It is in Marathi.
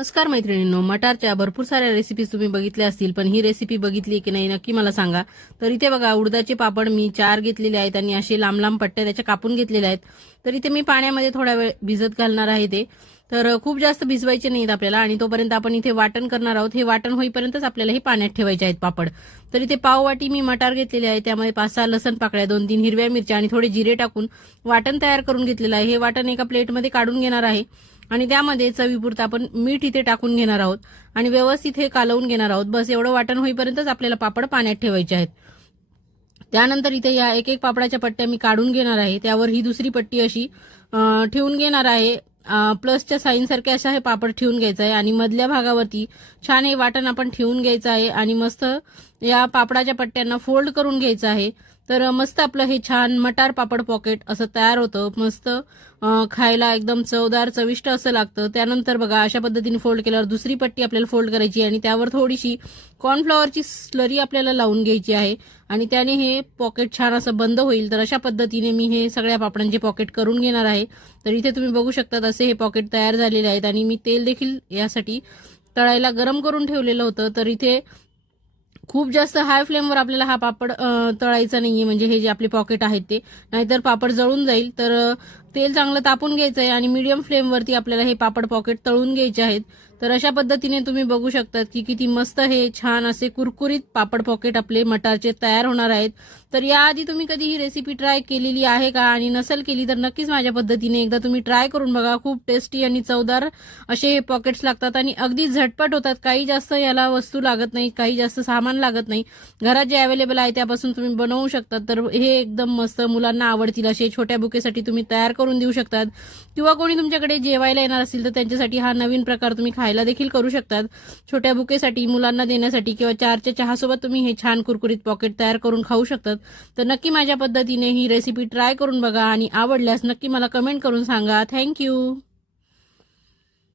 नमस्कार मैत्रिणींनो, मटारच्या भरपूर साऱ्या रेसिपीज तुम्ही बघितल्या असतील, पण ही रेसिपी बघितली की नाही नक्की मला सांगा. तर इथे बघा, उडदाचे पापड मी 4 घेतलेले आहेत आणि असे लांब लांब पट्ट्या त्याच्या कापून घेतलेल्या आहेत. तर इथे मी पाण्यामध्ये थोडा वेळ भिजत घालणार आहे ते. तर खूप जास्त भिजवायचे नाहीत आपल्याला आणि तोपर्यंत आपण इथे वाटण करणार आहोत. हे वाटण होईपर्यंतच आपल्याला हे पाण्यात ठेवायचे आहेत पापड. तर इथे पाववाटी मी मटार घेतलेले आहे, त्यामध्ये 5-6 लसण पाकळ्या, 2-3 हिरव्या मिरच्या आणि थोडे जिरे टाकून वाटण तयार करून घेतलेलं आहे. हे वाटण एका प्लेटमध्ये काढून घेणार आहे आणि त्यामध्ये चवीपुरतं आपण मीठ इथे टाकून घेणार आहोत आणि व्यवस्थित हे कालवून घेणार आहोत. बस एवढं वाटण होईपर्यंतच आपल्याला पापड पाण्यात ठेवायचे आहेत. त्यानंतर इथे या एक एक पापडाच्या पट्ट्या मी काढून घेणार आहे. त्यावर ही दुसरी पट्टी अशी ठेवून घेणार आहे. प्लसच्या साईन सारखे अशा हे पापड ठेवून घ्यायचं आहे आणि मधल्या भागावरती छान हे वाटण आपण ठेवून घ्यायचं आहे आणि मस्त या पापडाच्या पट्ट्यांना फोल्ड करून घ्यायचं आहे. तर मस्त आपलं हे छान मटार पापड पॉकेट असं तयार होतं. मस्त खायला एकदम चवदार चविष्ट असं लागतं. त्यानंतर बघा, अशा पद्धतीने फोल्ड केल्यावर दुसरी पट्टी आपल्याला फोल्ड करायची आणि त्यावर थोडीशी कॉर्नफ्लॉवरची स्लरी आपल्याला लावून घ्यायची आहे आणि त्याने हे पॉकेट छान असं बंद होईल. तर अशा पद्धतीने मी हे सगळ्या पापडांचे पॉकेट करून घेणार आहे. तर इथे तुम्ही बघू शकता असे हे पॉकेट तयार झालेले आहेत आणि मी तेल देखील यासाठी तळायला गरम करून ठेवलेलं होतं. तर इथे खूप जास्त हाय फ्लेमवर आपल्याला हा पापड तळायचा नाहीये, म्हणजे हे जे आपले पॉकेट आहेत ते, नाहीतर पापड जळून जाईल. तर तेल चांगलं तापून घ्यायचं आहे आणि मीडियम फ्लेमवरती आपल्याला हे पापड पॉकेट तळून घ्यायचे आहेत. तर अशा पद्धतीने तुम्ही बघू शकता की किती मस्त हे छान असे कुरकुरीत पापड पॉकेट आपले मटारचे तयार होणार आहेत. तर याआधी तुम्ही कधी ही रेसिपी ट्राय केलेली आहे का, आणि नसेल केली तर नक्कीच माझ्या पद्धतीने एकदा तुम्ही ट्राय करून बघा. खूप टेस्टी आणि चवदार असे हे पॉकेट्स लागतात आणि अगदी झटपट होतात. काही जास्त याला वस्तू लागत नाही, काही जास्त सामान लागत नाही. घरात जे अवेलेबल आहे त्यापासून तुम्ही बनवू शकता. तर हे एकदम मस्त मुलांना आवडतील असे छोट्या बुकेसाठी तुम्ही तयार करून देऊ शकतात किंवा कोणी तुमच्याकडे जेवायला येणार असेल तर त्यांच्यासाठी हा नवीन प्रकार तुम्ही खायला देखील करू शकतात. छोट्या बुकेसाठी मुलांना देण्यासाठी किंवा 4च्या चहासोबत तुम्ही हे छान कुरकुरीत पॉकेट तयार करून खाऊ शकतात. तर नक्की माझ्या पद्धतीने ही रेसिपी ट्राय करून बघा आणि आवडल्यास नक्की मला कमेंट करून सांगा. थँक्यू.